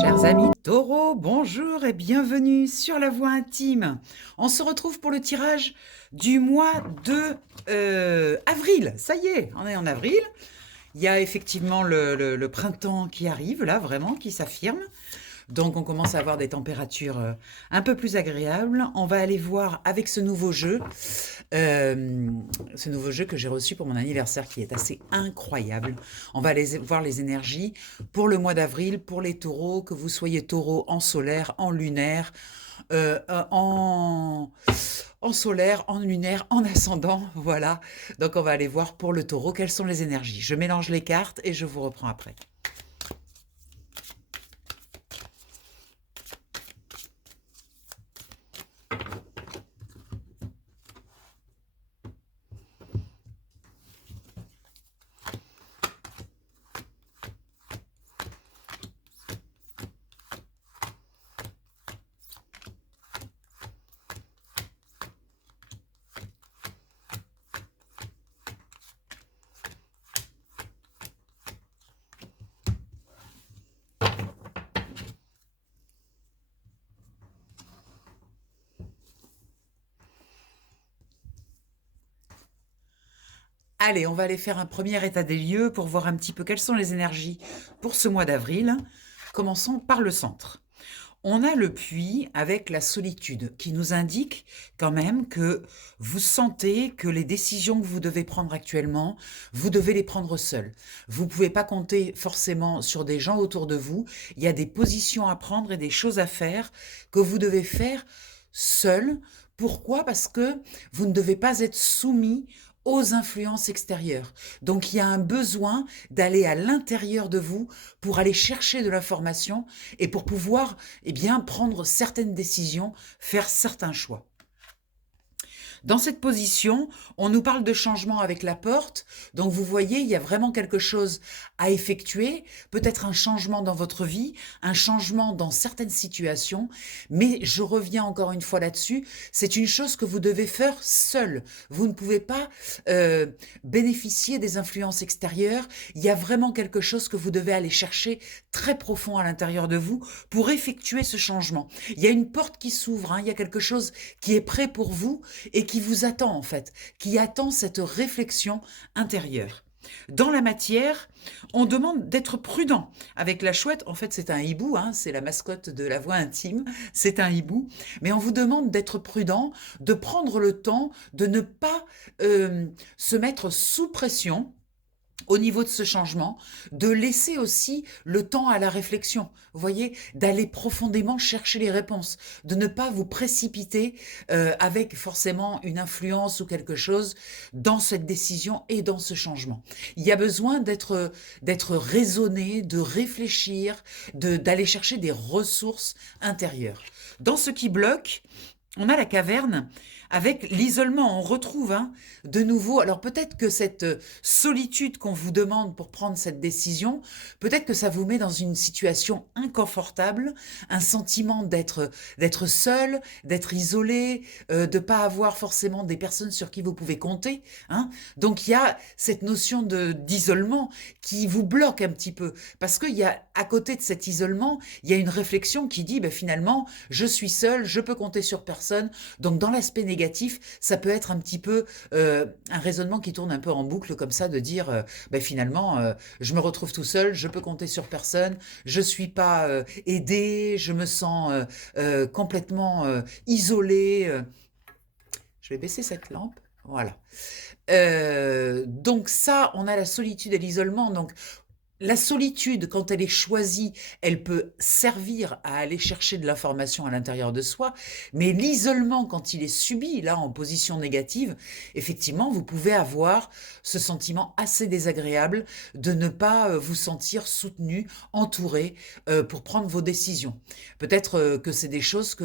Chers amis taureaux, bonjour et bienvenue sur la voie intime. On se retrouve pour le tirage du mois de avril. Ça y est, on est en avril. Il y a effectivement le printemps qui arrive, là, vraiment, qui s'affirme. Donc, on commence à avoir des températures un peu plus agréables. On va aller voir avec ce nouveau jeu que j'ai reçu pour mon anniversaire, qui est assez incroyable. On va aller voir les énergies pour le mois d'avril, pour les taureaux, que vous soyez taureau en solaire, en lunaire, en solaire, en lunaire, en ascendant, voilà. Donc, on va aller voir pour le taureau quelles sont les énergies. Je mélange les cartes et je vous reprends après. Allez, on va aller faire un premier état des lieux pour voir un petit peu quelles sont les énergies pour ce mois d'avril. Commençons par le centre. On a le puits avec la solitude qui nous indique quand même que vous sentez que les décisions que vous devez prendre actuellement, vous devez les prendre seul. Vous ne pouvez pas compter forcément sur des gens autour de vous. Il y a des positions à prendre et des choses à faire que vous devez faire seul. Pourquoi? Parce que vous ne devez pas être soumis aux influences extérieures. Donc il y a un besoin d'aller à l'intérieur de vous pour aller chercher de l'information et pour pouvoir prendre certaines décisions, faire certains choix. Dans cette position, on nous parle de changement avec la porte. Donc vous voyez, il y a vraiment quelque chose à effectuer, peut-être un changement dans votre vie, un changement dans certaines situations, mais je reviens encore une fois là-dessus, c'est une chose que vous devez faire seul. Vous ne pouvez pas bénéficier des influences extérieures. Il y a vraiment quelque chose que vous devez aller chercher très profond à l'intérieur de vous pour effectuer ce changement. Il y a une porte qui s'ouvre, il y a quelque chose qui est prêt pour vous et qui vous attend en fait, qui attend cette réflexion intérieure. Dans la matière, on demande d'être prudent. Avec la chouette, en fait c'est un hibou, c'est la mascotte de la voix intime, c'est un hibou, mais on vous demande d'être prudent, de prendre le temps, de ne pas se mettre sous pression au niveau de ce changement, de laisser aussi le temps à la réflexion, vous voyez, d'aller profondément chercher les réponses, de ne pas vous précipiter avec forcément une influence ou quelque chose dans cette décision et dans ce changement. Il y a besoin d'être raisonné, de réfléchir, d'aller chercher des ressources intérieures. Dans ce qui bloque, on a la caverne avec l'isolement. On retrouve de nouveau, alors peut-être que cette solitude qu'on vous demande pour prendre cette décision, peut-être que ça vous met dans une situation inconfortable, un sentiment d'être seul, d'être isolé, de pas avoir forcément des personnes sur qui vous pouvez compter. Donc il y a cette notion d'isolement qui vous bloque un petit peu, parce qu'il y a à côté de cet isolement, il y a une réflexion qui dit finalement, je suis seul, je peux compter sur personne. Donc dans l'aspect négatif, ça peut être un petit peu un raisonnement qui tourne un peu en boucle comme ça, de dire finalement je me retrouve tout seul, je peux compter sur personne, je suis pas aidé, je me sens complètement isolé. Je vais baisser cette lampe, voilà. Donc ça, on a la solitude et l'isolement. Donc la solitude, quand elle est choisie, elle peut servir à aller chercher de l'information à l'intérieur de soi, mais l'isolement, quand il est subi, là, en position négative, effectivement, vous pouvez avoir ce sentiment assez désagréable de ne pas vous sentir soutenu, entouré, pour prendre vos décisions. Peut-être que c'est des choses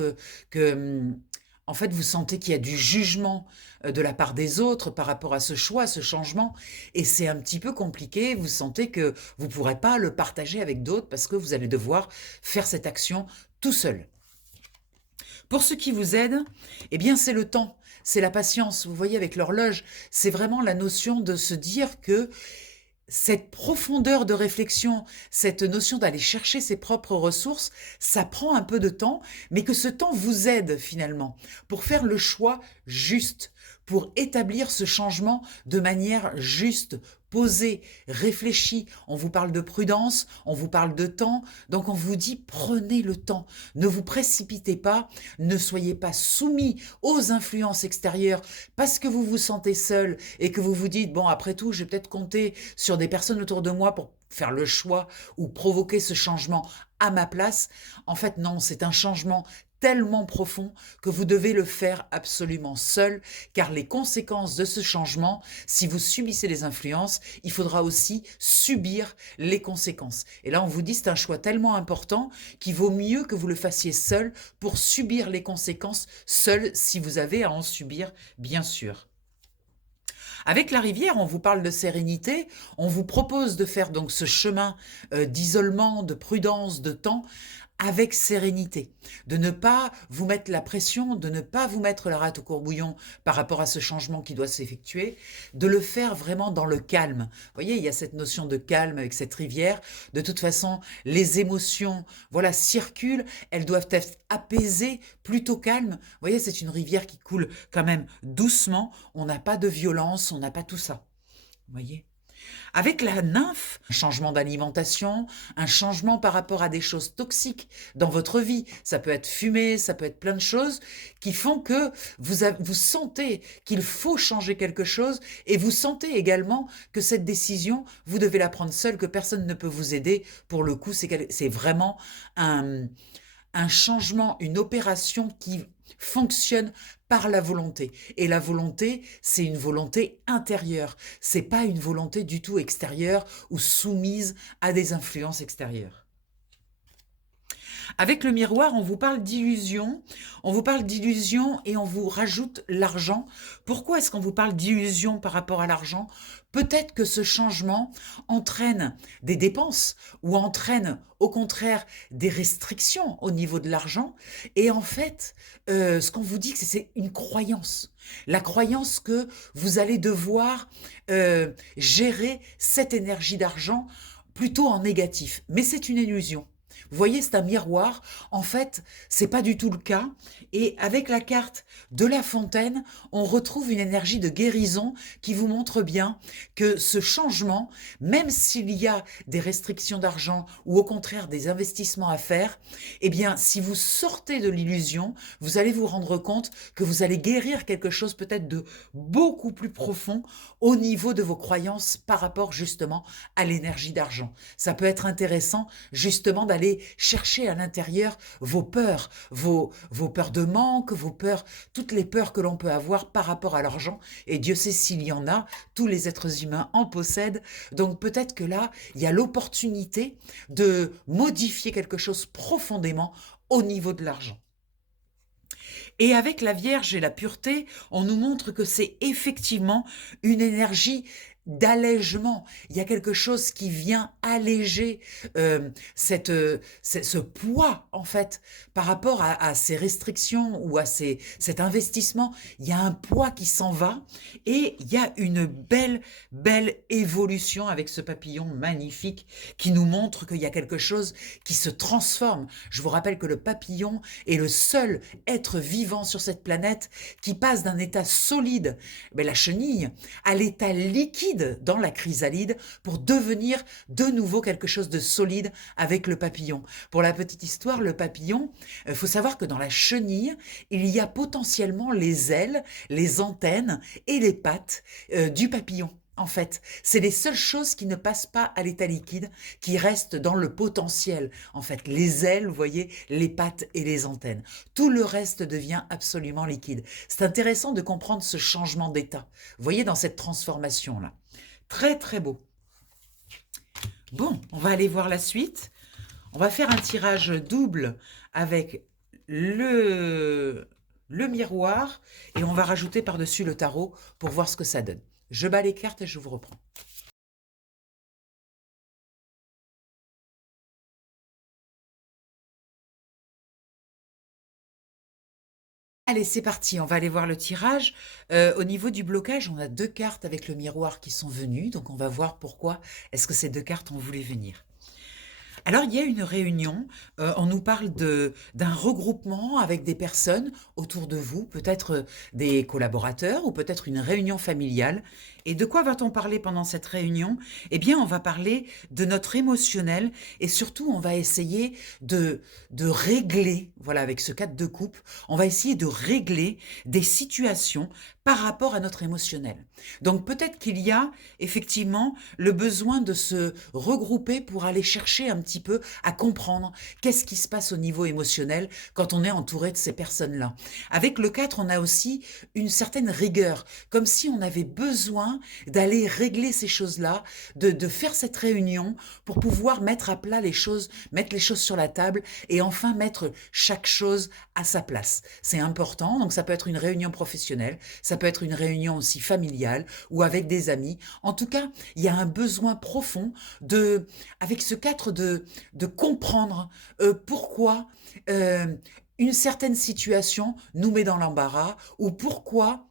en fait, vous sentez qu'il y a du jugement de la part des autres par rapport à ce choix, ce changement, et c'est un petit peu compliqué. Vous sentez que vous ne pourrez pas le partager avec d'autres parce que vous allez devoir faire cette action tout seul. Pour ce qui vous aide, c'est le temps, c'est la patience. Vous voyez avec l'horloge, c'est vraiment la notion de se dire que cette profondeur de réflexion, cette notion d'aller chercher ses propres ressources, ça prend un peu de temps, mais que ce temps vous aide finalement pour faire le choix juste, pour établir ce changement de manière juste, posée, réfléchie. On vous parle de prudence, on vous parle de temps, donc on vous dit prenez le temps, ne vous précipitez pas, ne soyez pas soumis aux influences extérieures parce que vous vous sentez seul et que vous vous dites bon après tout je vais peut-être compter sur des personnes autour de moi pour faire le choix ou provoquer ce changement à ma place. En fait, non, c'est un changement tellement profond que vous devez le faire absolument seul, car les conséquences de ce changement, si vous subissez les influences, il faudra aussi subir les conséquences. Et là, on vous dit c'est un choix tellement important qu'il vaut mieux que vous le fassiez seul pour subir les conséquences seul si vous avez à en subir, bien sûr. Avec la rivière, on vous parle de sérénité, on vous propose de faire donc ce chemin d'isolement, de prudence, de temps, avec sérénité, de ne pas vous mettre la pression, de ne pas vous mettre la rate au courbouillon par rapport à ce changement qui doit s'effectuer, de le faire vraiment dans le calme. Vous voyez, il y a cette notion de calme avec cette rivière. De toute façon, les émotions, voilà, circulent, elles doivent être apaisées, plutôt calmes. Vous voyez, c'est une rivière qui coule quand même doucement, on n'a pas de violence, on n'a pas tout ça. Vous voyez? Avec la nymphe, un changement d'alimentation, un changement par rapport à des choses toxiques dans votre vie. Ça peut être fumée, ça peut être plein de choses qui font que vous sentez qu'il faut changer quelque chose et vous sentez également que cette décision, vous devez la prendre seule, que personne ne peut vous aider. Pour le coup, c'est vraiment un, un changement, une opération qui fonctionne par la volonté. Et la volonté, c'est une volonté intérieure. C'est pas une volonté du tout extérieure ou soumise à des influences extérieures. Avec le miroir, on vous parle d'illusion, on vous parle d'illusion et on vous rajoute l'argent. Pourquoi est-ce qu'on vous parle d'illusion par rapport à l'argent? Peut-être que ce changement entraîne des dépenses ou entraîne au contraire des restrictions au niveau de l'argent. Et en fait, ce qu'on vous dit, c'est une croyance. La croyance que vous allez devoir gérer cette énergie d'argent plutôt en négatif. Mais c'est une illusion. Vous voyez, c'est un miroir. En fait, c'est pas du tout le cas. Et avec la carte de la fontaine, on retrouve une énergie de guérison qui vous montre bien que ce changement, même s'il y a des restrictions d'argent ou au contraire des investissements à faire, eh bien, si vous sortez de l'illusion, vous allez vous rendre compte que vous allez guérir quelque chose peut-être de beaucoup plus profond au niveau de vos croyances par rapport justement à l'énergie d'argent. Ça peut être intéressant justement d'aller chercher à l'intérieur vos peurs, vos peurs de manque, vos peurs, toutes les peurs que l'on peut avoir par rapport à l'argent. Et Dieu sait s'il y en a, tous les êtres humains en possèdent. Donc peut-être que là, il y a l'opportunité de modifier quelque chose profondément au niveau de l'argent. Et avec la Vierge et la pureté, on nous montre que c'est effectivement une énergie d'allègement. Il y a quelque chose qui vient alléger ce poids, en fait, par rapport à ces restrictions ou à cet investissement. Il y a un poids qui s'en va et il y a une belle, belle évolution avec ce papillon magnifique qui nous montre qu'il y a quelque chose qui se transforme. Je vous rappelle que le papillon est le seul être vivant sur cette planète qui passe d'un état solide, la chenille, à l'état liquide dans la chrysalide pour devenir de nouveau quelque chose de solide avec le papillon. Pour la petite histoire, le papillon, il faut savoir que dans la chenille, il y a potentiellement les ailes, les antennes et les pattes du papillon. En fait, c'est les seules choses qui ne passent pas à l'état liquide, qui restent dans le potentiel. En fait, les ailes, vous voyez, les pattes et les antennes. Tout le reste devient absolument liquide. C'est intéressant de comprendre ce changement d'état. Vous voyez, dans cette transformation-là. Très, très beau. Bon, on va aller voir la suite. On va faire un tirage double avec le miroir et on va rajouter par-dessus le tarot pour voir ce que ça donne. Je bats les cartes et je vous reprends. Allez, c'est parti, on va aller voir le tirage. Au niveau du blocage, on a 2 cartes avec le miroir qui sont venues, donc on va voir pourquoi est-ce que ces 2 cartes ont voulu venir. Alors, il y a une réunion, on nous parle d'un regroupement avec des personnes autour de vous, peut-être des collaborateurs ou peut-être une réunion familiale. Et de quoi va-t-on parler pendant cette réunion? Eh bien, on va parler de notre émotionnel et surtout, on va essayer de régler, voilà, avec ce cadre de coupe, on va essayer de régler des situations par rapport à notre émotionnel. Donc, peut-être qu'il y a effectivement le besoin de se regrouper pour aller chercher un petit peu à comprendre qu'est-ce qui se passe au niveau émotionnel quand on est entouré de ces personnes-là. Avec le 4, on a aussi une certaine rigueur, comme si on avait besoin d'aller régler ces choses-là, de faire cette réunion pour pouvoir mettre à plat les choses, mettre les choses sur la table et enfin mettre chaque chose à sa place. C'est important, donc ça peut être une réunion professionnelle, ça peut être une réunion aussi familiale ou avec des amis. En tout cas, il y a un besoin profond avec ce 4 de comprendre pourquoi une certaine situation nous met dans l'embarras ou pourquoi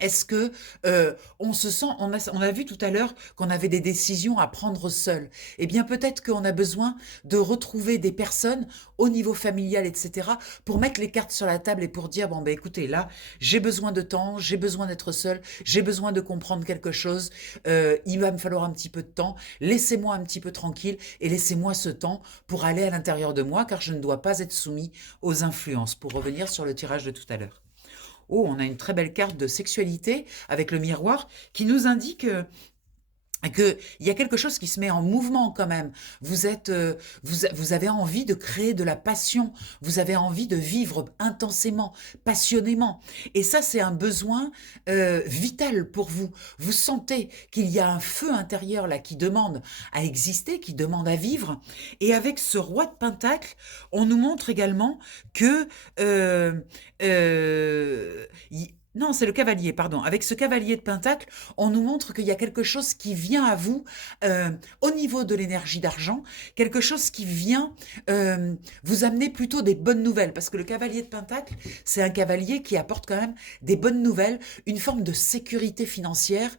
est-ce que on se sent, on a vu tout à l'heure qu'on avait des décisions à prendre seul. Eh bien, peut-être qu'on a besoin de retrouver des personnes au niveau familial, etc., pour mettre les cartes sur la table et pour dire, bon, ben écoutez, là, j'ai besoin de temps, j'ai besoin d'être seul, j'ai besoin de comprendre quelque chose, il va me falloir un petit peu de temps, laissez-moi un petit peu tranquille et laissez-moi ce temps pour aller à l'intérieur de moi, car je ne dois pas être soumis aux influences, pour revenir sur le tirage de tout à l'heure. Oh, on a une très belle carte de sexualité avec le miroir qui nous indique qu'il y a quelque chose qui se met en mouvement quand même. Vous avez envie de créer de la passion, vous avez envie de vivre intensément, passionnément. Et ça, c'est un besoin vital pour vous. Vous sentez qu'il y a un feu intérieur là qui demande à exister, qui demande à vivre. Et avec ce roi de Pentacle, on nous montre également que non, c'est le cavalier, pardon. Avec ce cavalier de Pentacle, on nous montre qu'il y a quelque chose qui vient à vous au niveau de l'énergie d'argent, quelque chose qui vient vous amener plutôt des bonnes nouvelles, parce que le cavalier de Pentacle, c'est un cavalier qui apporte quand même des bonnes nouvelles, une forme de sécurité financière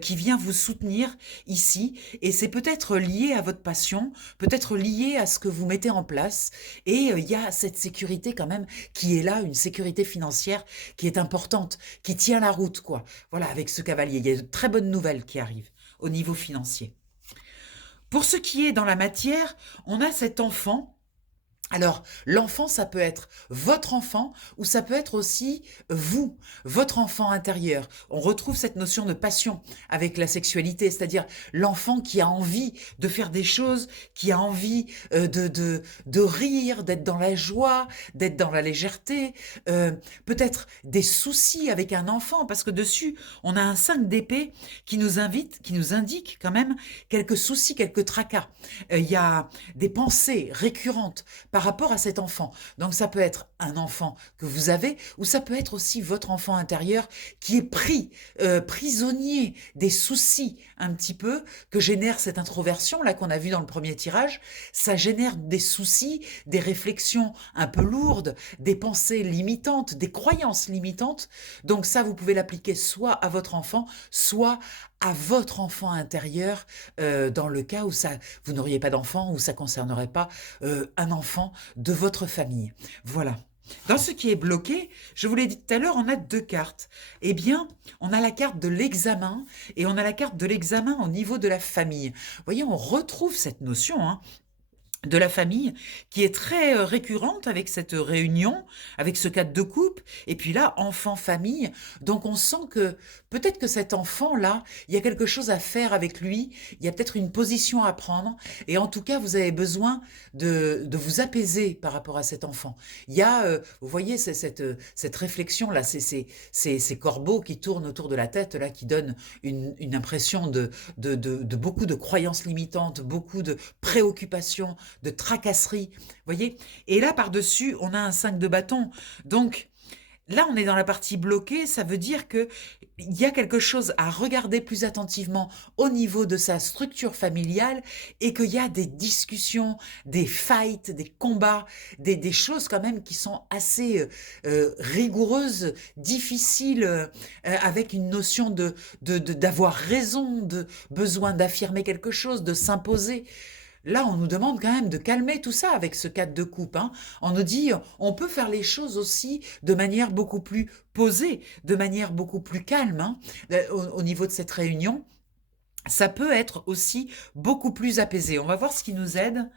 qui vient vous soutenir ici, et c'est peut-être lié à votre passion, peut-être lié à ce que vous mettez en place, et il y a cette sécurité quand même qui est là, une sécurité financière qui est importante, qui tient la route, quoi. Voilà, avec ce cavalier, il y a de très bonnes nouvelles qui arrivent au niveau financier. Pour ce qui est dans la matière, on a cet enfant. Alors, l'enfant, ça peut être votre enfant ou ça peut être aussi vous, votre enfant intérieur. On retrouve cette notion de passion avec la sexualité, c'est-à-dire l'enfant qui a envie de faire des choses, qui a envie de rire, d'être dans la joie, d'être dans la légèreté, peut-être des soucis avec un enfant, parce que dessus, on a un 5 d'épée qui nous indique quand même quelques soucis, quelques tracas. Il y a des pensées récurrentes par rapport à cet enfant. Donc ça peut être un enfant que vous avez ou ça peut être aussi votre enfant intérieur qui est prisonnier des soucis un petit peu que génère cette introversion là qu'on a vu dans le premier tirage. Ça génère des soucis, des réflexions un peu lourdes, des pensées limitantes, des croyances limitantes. Donc ça, vous pouvez l'appliquer soit à votre enfant, soit à votre enfant intérieur dans le cas où vous n'auriez pas d'enfant ou ça ne concernerait pas un enfant de votre famille. Voilà. Dans ce qui est bloqué, je vous l'ai dit tout à l'heure, on a 2 cartes. Eh bien, on a la carte de l'examen et on a la carte de l'examen au niveau de la famille. Vous voyez, on retrouve cette notion, hein, de la famille qui est très récurrente avec cette réunion, avec ce cadre de coupe, et puis là, enfant-famille. Donc on sent que peut-être que cet enfant-là, il y a quelque chose à faire avec lui, il y a peut-être une position à prendre, et en tout cas, vous avez besoin de vous apaiser par rapport à cet enfant. Il y a, vous voyez, cette réflexion-là, ces corbeaux qui tournent autour de la tête, là, qui donnent une impression de beaucoup de croyances limitantes, beaucoup de préoccupations, de tracasserie, voyez. Et là, par-dessus, on a un 5 de bâton. Donc, Là, on est dans la partie bloquée, ça veut dire que il y a quelque chose à regarder plus attentivement au niveau de sa structure familiale et qu'il y a des discussions, des fights, des combats, des choses quand même qui sont assez rigoureuses, difficiles, avec une notion d'avoir raison, de besoin d'affirmer quelque chose, de s'imposer. Là, on nous demande quand même de calmer tout ça avec ce cadre de coupe, hein. On nous dit, on peut faire les choses aussi de manière beaucoup plus posée, de manière beaucoup plus calme, hein, au niveau de cette réunion. Ça peut être aussi beaucoup plus apaisé. On va voir ce qui nous aide.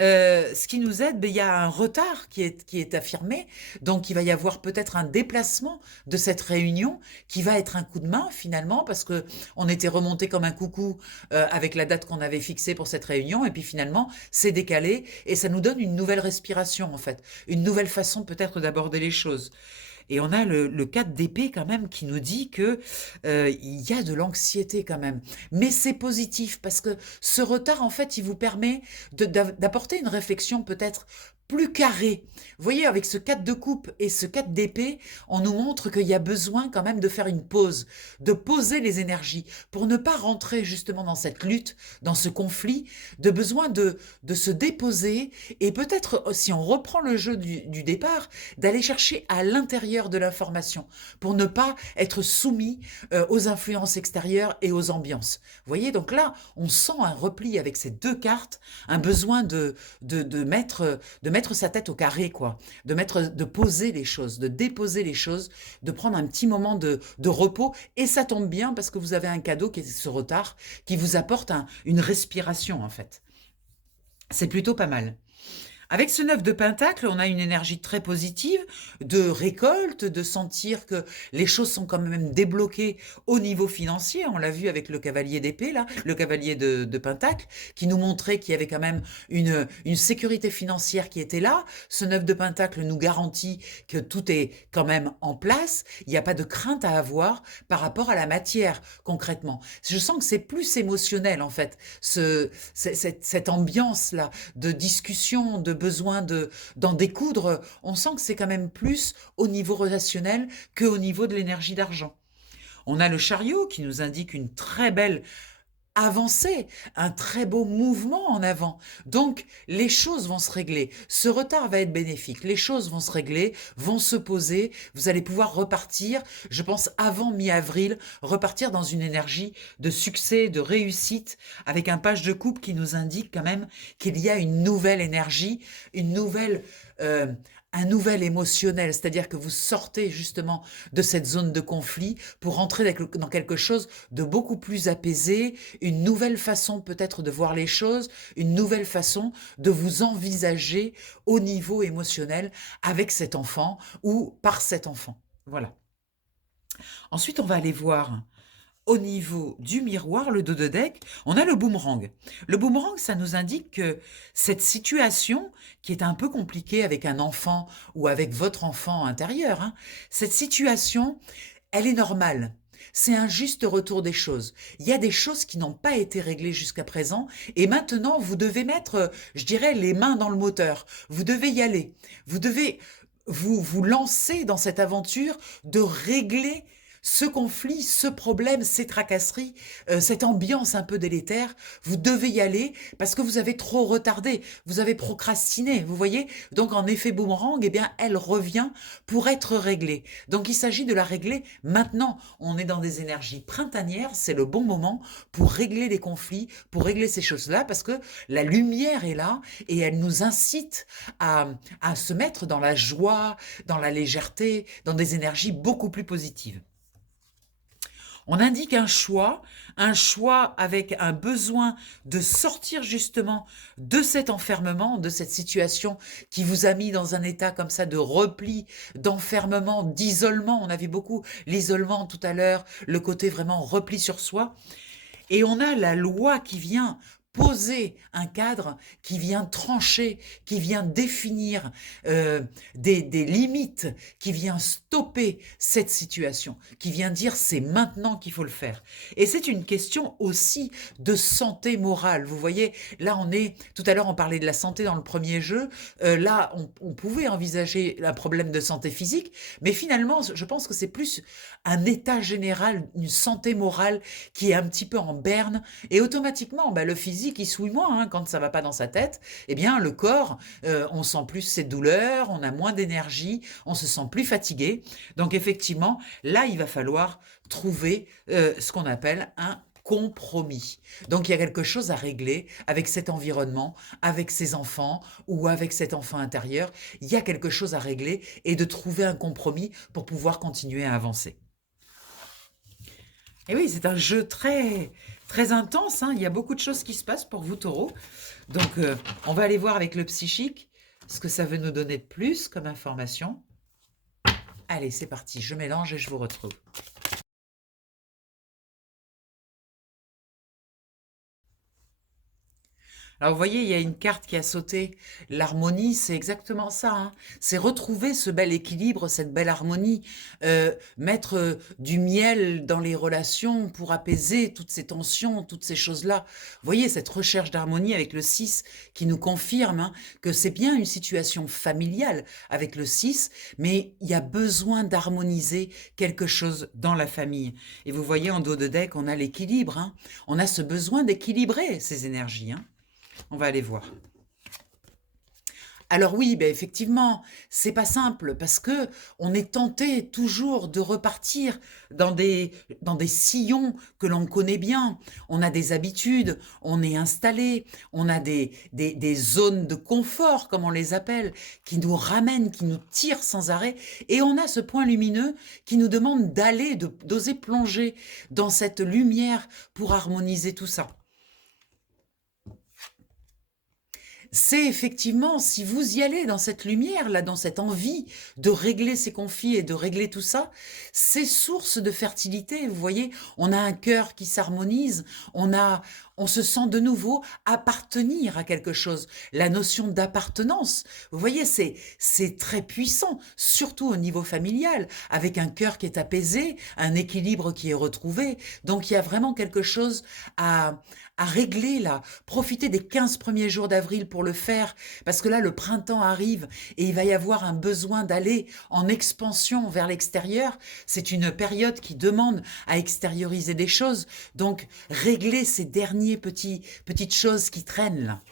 Ce qui nous aide, ben, il y a un retard qui est affirmé, donc il va y avoir peut-être un déplacement de cette réunion qui va être un coup de main finalement, parce que on était remonté comme un coucou avec la date qu'on avait fixée pour cette réunion, et puis finalement c'est décalé, et ça nous donne une nouvelle respiration en fait, une nouvelle façon peut-être d'aborder les choses. Et on a le 4 d'épée quand même qui nous dit que il y a de l'anxiété quand même. Mais c'est positif parce que ce retard, en fait, il vous permet d'apporter une réflexion peut-être plus carrée. Vous voyez, avec ce 4 de coupe et ce 4 d'épée, on nous montre qu'il y a besoin quand même de faire une pause, de poser les énergies pour ne pas rentrer justement dans cette lutte, dans ce conflit, de besoin de se déposer et peut-être, si on reprend le jeu du départ, d'aller chercher à l'intérieur de l'information pour ne pas être soumis aux influences extérieures et aux ambiances. Vous voyez, donc là, on sent un repli avec ces deux cartes, un besoin de mettre sa tête au carré, quoi, de poser les choses, de déposer les choses, de prendre un petit moment de repos. Et ça tombe bien parce que vous avez un cadeau qui est ce retard, qui vous apporte une respiration, en fait. C'est plutôt pas mal. Avec ce 9 de Pentacle, on a une énergie très positive de récolte, de sentir que les choses sont quand même débloquées au niveau financier. On l'a vu avec le cavalier d'épée, là, le cavalier de Pentacle, qui nous montrait qu'il y avait quand même une sécurité financière qui était là. Ce 9 de Pentacle nous garantit que tout est quand même en place. Il n'y a pas de crainte à avoir par rapport à la matière, concrètement. Je sens que c'est plus émotionnel, en fait, cette ambiance-là de discussion, de besoin d'en découdre, on sent que c'est quand même plus au niveau relationnel qu'au niveau de l'énergie d'argent. On a le chariot qui nous indique une très belle avancée, un très beau mouvement en avant. Donc, les choses vont se régler. Ce retard va être bénéfique. Les choses vont se régler, vont se poser. Vous allez pouvoir repartir, je pense, avant mi-avril, repartir dans une énergie de succès, de réussite, avec un page de coupe qui nous indique quand même qu'il y a une nouvelle énergie, un nouvel émotionnel, c'est-à-dire que vous sortez justement de cette zone de conflit pour rentrer dans quelque chose de beaucoup plus apaisé, une nouvelle façon peut-être de voir les choses, une nouvelle façon de vous envisager au niveau émotionnel avec cet enfant ou par cet enfant. Voilà. Ensuite, on va aller voir au niveau du miroir, le dos de deck, on a le boomerang. Le boomerang, ça nous indique que cette situation, qui est un peu compliquée avec un enfant ou avec votre enfant intérieur, hein, cette situation, elle est normale. C'est un juste retour des choses. Il y a des choses qui n'ont pas été réglées jusqu'à présent et maintenant vous devez mettre, je dirais, les mains dans le moteur. Vous devez y aller. Vous devez vous lancer dans cette aventure de régler ce conflit, ce problème, ces tracasseries, cette ambiance un peu délétère. Vous devez y aller parce que vous avez trop retardé, vous avez procrastiné, vous voyez. Donc en effet boomerang, eh bien elle revient pour être réglée. Donc il s'agit de la régler maintenant. On est dans des énergies printanières, c'est le bon moment pour régler les conflits, pour régler ces choses-là, parce que la lumière est là et elle nous incite à se mettre dans la joie, dans la légèreté, dans des énergies beaucoup plus positives. On indique un choix avec un besoin de sortir justement de cet enfermement, de cette situation qui vous a mis dans un état comme ça de repli, d'enfermement, d'isolement. On a vu beaucoup l'isolement tout à l'heure, le côté vraiment repli sur soi. Et on a la loi qui vient poser un cadre qui vient trancher, qui vient définir des limites, qui vient stopper cette situation, qui vient dire c'est maintenant qu'il faut le faire. Et c'est une question aussi de santé morale. Vous voyez, là tout à l'heure on parlait de la santé dans le premier jeu, là on pouvait envisager un problème de santé physique, mais finalement je pense que c'est plus un état général, une santé morale qui est un petit peu en berne, et automatiquement le physique il souille moins, hein, quand ça va pas dans sa tête, eh bien le corps, on sent plus ses douleurs, on a moins d'énergie, on se sent plus fatigué. Donc effectivement, là il va falloir trouver ce qu'on appelle un compromis. Donc il y a quelque chose à régler avec cet environnement, avec ses enfants ou avec cet enfant intérieur. Il y a quelque chose à régler et de trouver un compromis pour pouvoir continuer à avancer. Et oui, c'est un jeu très, très intense, hein. Il y a beaucoup de choses qui se passent pour vous, taureaux. Donc, on va aller voir avec le psychique ce que ça veut nous donner de plus comme information. Allez, c'est parti, je mélange et je vous retrouve. Alors, vous voyez, il y a une carte qui a sauté. L'harmonie, c'est exactement ça, hein. C'est retrouver ce bel équilibre, cette belle harmonie, mettre du miel dans les relations pour apaiser toutes ces tensions, toutes ces choses-là. Vous voyez, cette recherche d'harmonie avec le 6 qui nous confirme, hein, que c'est bien une situation familiale avec le 6, mais il y a besoin d'harmoniser quelque chose dans la famille. Et vous voyez, en dos de deck, on a l'équilibre, hein. On a ce besoin d'équilibrer ces énergies, hein. On va aller voir. Alors oui, effectivement, c'est pas simple parce que on est tenté toujours de repartir dans des sillons que l'on connaît bien. On a des habitudes, on est installé, on a des zones de confort, comme on les appelle, qui nous ramènent, qui nous tirent sans arrêt. Et on a ce point lumineux qui nous demande d'oser plonger dans cette lumière pour harmoniser tout ça. C'est effectivement, si vous y allez dans cette lumière, là, dans cette envie de régler ces conflits et de régler tout ça, c'est source de fertilité. Vous voyez, on a un cœur qui s'harmonise, on se sent de nouveau appartenir à quelque chose. La notion d'appartenance, vous voyez, c'est très puissant, surtout au niveau familial, avec un cœur qui est apaisé, un équilibre qui est retrouvé. Donc il y a vraiment quelque chose à régler là. Profitez des 15 premiers jours d'avril pour le faire, parce que là, le printemps arrive et il va y avoir un besoin d'aller en expansion vers l'extérieur. C'est une période qui demande à extérioriser des choses. Donc, réglez ces dernières petites choses qui traînent là.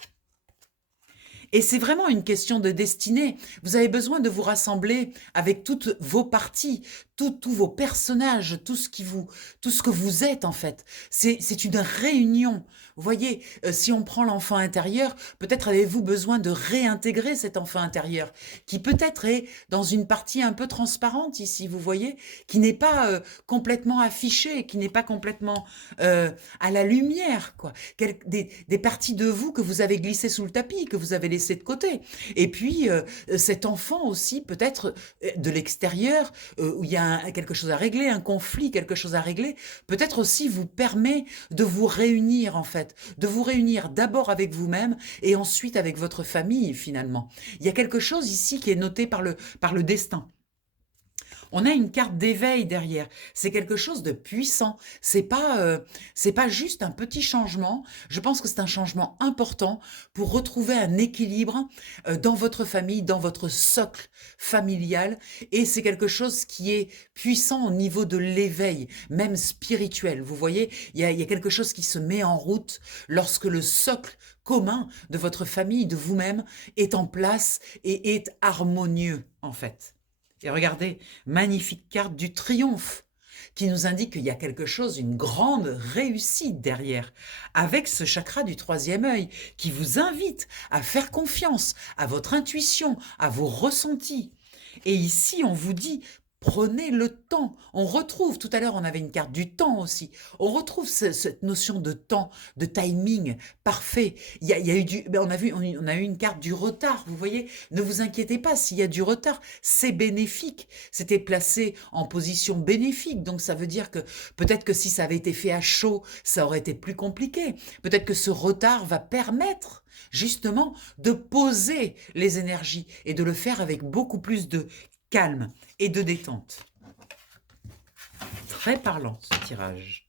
Et c'est vraiment une question de destinée. Vous avez besoin de vous rassembler avec toutes vos parties, tous vos personnages, tout ce que vous êtes en fait. C'est une réunion. Vous voyez, si on prend l'enfant intérieur, peut-être avez-vous besoin de réintégrer cet enfant intérieur, qui peut-être est dans une partie un peu transparente ici, vous voyez, qui n'est pas complètement affichée, qui n'est pas complètement à la lumière, quoi. Des parties de vous que vous avez glissées sous le tapis, que vous avez laissées de côté. Et puis, cet enfant aussi, peut-être de l'extérieur, où il y a quelque chose à régler, un conflit, quelque chose à régler, peut-être aussi vous permet de vous réunir en fait, de vous réunir d'abord avec vous-même et ensuite avec votre famille finalement. Il y a quelque chose ici qui est noté par le destin. On a une carte d'éveil derrière. C'est quelque chose de puissant. C'est pas juste un petit changement. Je pense que c'est un changement important pour retrouver un équilibre dans votre famille, dans votre socle familial. Et c'est quelque chose qui est puissant au niveau de l'éveil, même spirituel. Vous voyez, il y a quelque chose qui se met en route lorsque le socle commun de votre famille, de vous-même, est en place et est harmonieux, en fait. Et regardez, magnifique carte du triomphe qui nous indique qu'il y a quelque chose, une grande réussite derrière, avec ce chakra du troisième œil qui vous invite à faire confiance à votre intuition, à vos ressentis. Et ici, on vous dit, Prenez le temps. On retrouve, tout à l'heure, on avait une carte du temps aussi. On retrouve cette notion de temps, de timing parfait. Il y a eu on a vu, on a eu une carte du retard. Vous voyez, ne vous inquiétez pas s'il y a du retard. C'est bénéfique. C'était placé en position bénéfique. Donc, ça veut dire que peut-être que si ça avait été fait à chaud, ça aurait été plus compliqué. Peut-être que ce retard va permettre justement de poser les énergies et de le faire avec beaucoup plus de calme et de détente. Très parlant ce tirage.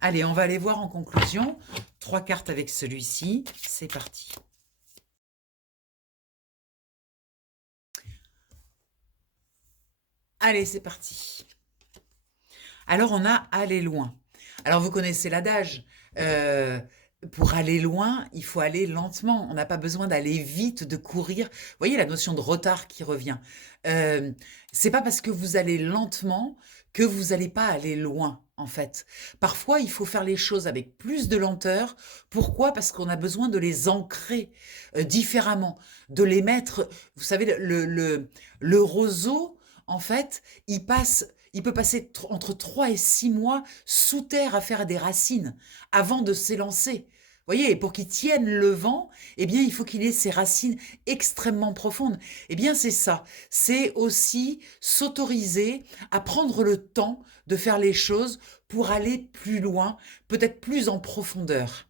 Allez, on va aller voir en conclusion 3 cartes avec celui-ci. C'est parti. Allez, c'est parti. Alors, on a aller loin. Alors, vous connaissez l'adage. Pour aller loin, il faut aller lentement. On n'a pas besoin d'aller vite, de courir. Vous voyez la notion de retard qui revient. C'est pas parce que vous allez lentement que vous n'allez pas aller loin, en fait. Parfois, il faut faire les choses avec plus de lenteur. Pourquoi? Parce qu'on a besoin de les ancrer différemment, de les mettre. Vous savez, le roseau, en fait, il peut passer entre 3 et 6 mois sous terre à faire des racines avant de s'élancer. Vous voyez, pour qu'il tienne le vent, eh bien, il faut qu'il ait ses racines extrêmement profondes. Eh bien, c'est ça. C'est aussi s'autoriser à prendre le temps de faire les choses pour aller plus loin, peut-être plus en profondeur.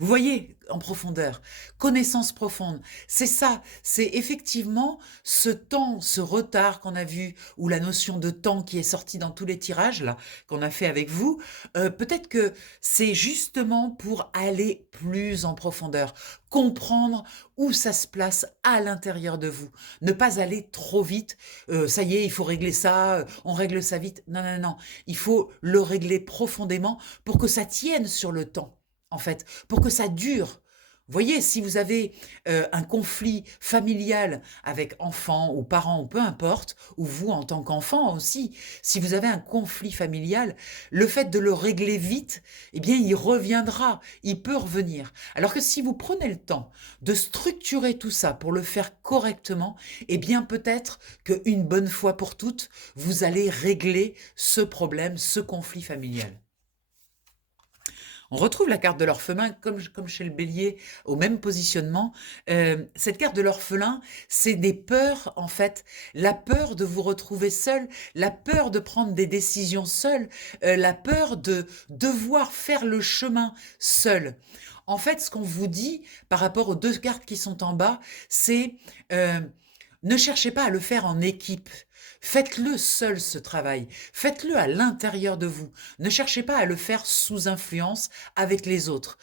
Vous voyez, en profondeur, connaissance profonde, c'est ça, c'est effectivement ce temps, ce retard qu'on a vu, ou la notion de temps qui est sortie dans tous les tirages là qu'on a fait avec vous, peut-être que c'est justement pour aller plus en profondeur, comprendre où ça se place à l'intérieur de vous, ne pas aller trop vite, ça y est, il faut régler ça, on règle ça vite, non, non, non, il faut le régler profondément pour que ça tienne sur le temps. En fait, pour que ça dure. Vous voyez, si vous avez un conflit familial avec enfants ou parents ou peu importe, ou vous en tant qu'enfant aussi, si vous avez un conflit familial, le fait de le régler vite, eh bien, il reviendra, il peut revenir. Alors que si vous prenez le temps de structurer tout ça pour le faire correctement, eh bien, peut-être qu'une bonne fois pour toutes, vous allez régler ce problème, ce conflit familial. On retrouve la carte de l'orphelin comme chez le bélier, au même positionnement. Cette carte de l'orphelin, c'est des peurs, en fait. La peur de vous retrouver seul, la peur de prendre des décisions seul, la peur de devoir faire le chemin seul. En fait, ce qu'on vous dit par rapport aux 2 cartes qui sont en bas, c'est ne cherchez pas à le faire en équipe. Faites-le seul ce travail, faites-le à l'intérieur de vous. Ne cherchez pas à le faire sous influence avec les autres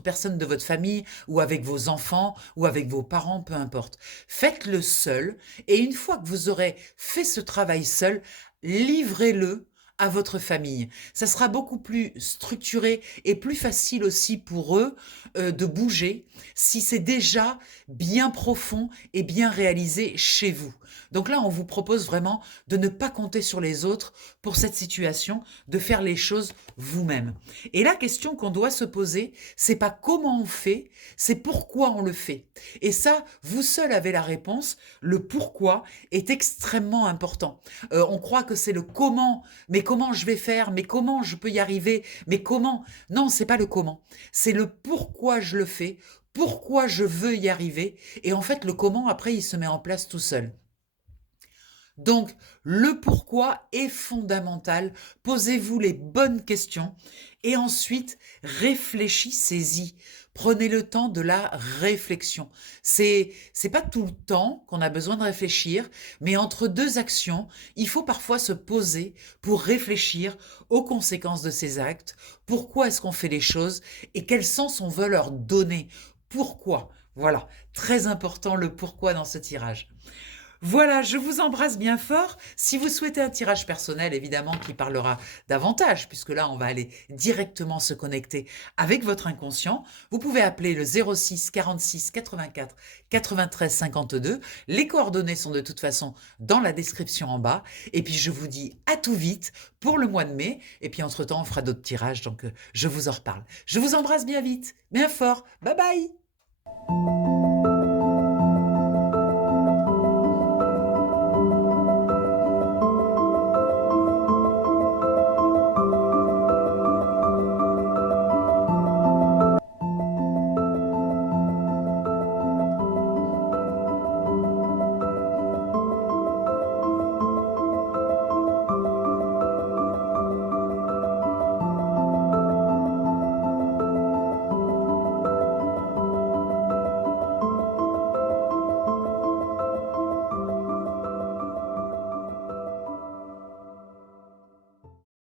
personnes de votre famille ou avec vos enfants ou avec vos parents, peu importe. Faites-le seul et une fois que vous aurez fait ce travail seul, livrez-le à votre famille. Ça sera beaucoup plus structuré et plus facile aussi pour eux de bouger si c'est déjà bien profond et bien réalisé chez vous. Donc là, on vous propose vraiment de ne pas compter sur les autres pour cette situation, de faire les choses vous-même. Et la question qu'on doit se poser, c'est pas comment on fait, c'est pourquoi on le fait. Et ça, vous seul avez la réponse. Le pourquoi est extrêmement important. On croit que c'est le comment, mais comment je vais faire, mais comment je peux y arriver, mais comment. Non, c'est pas le comment, c'est le pourquoi je le fais, pourquoi je veux y arriver, et en fait le comment après il se met en place tout seul. Donc, le pourquoi est fondamental. Posez-vous les bonnes questions et ensuite réfléchissez-y. Prenez le temps de la réflexion. C'est pas tout le temps qu'on a besoin de réfléchir, mais entre 2 actions, il faut parfois se poser pour réfléchir aux conséquences de ces actes. Pourquoi est-ce qu'on fait les choses et quel sens on veut leur donner? Pourquoi? Voilà, très important le pourquoi dans ce tirage. Voilà, je vous embrasse bien fort. Si vous souhaitez un tirage personnel, évidemment, qui parlera davantage, puisque là, on va aller directement se connecter avec votre inconscient, vous pouvez appeler le 06 46 84 93 52. Les coordonnées sont de toute façon dans la description en bas. Et puis, je vous dis à tout vite pour le mois de mai. Et puis, entre-temps, on fera d'autres tirages, donc je vous en reparle. Je vous embrasse bien vite, bien fort. Bye bye!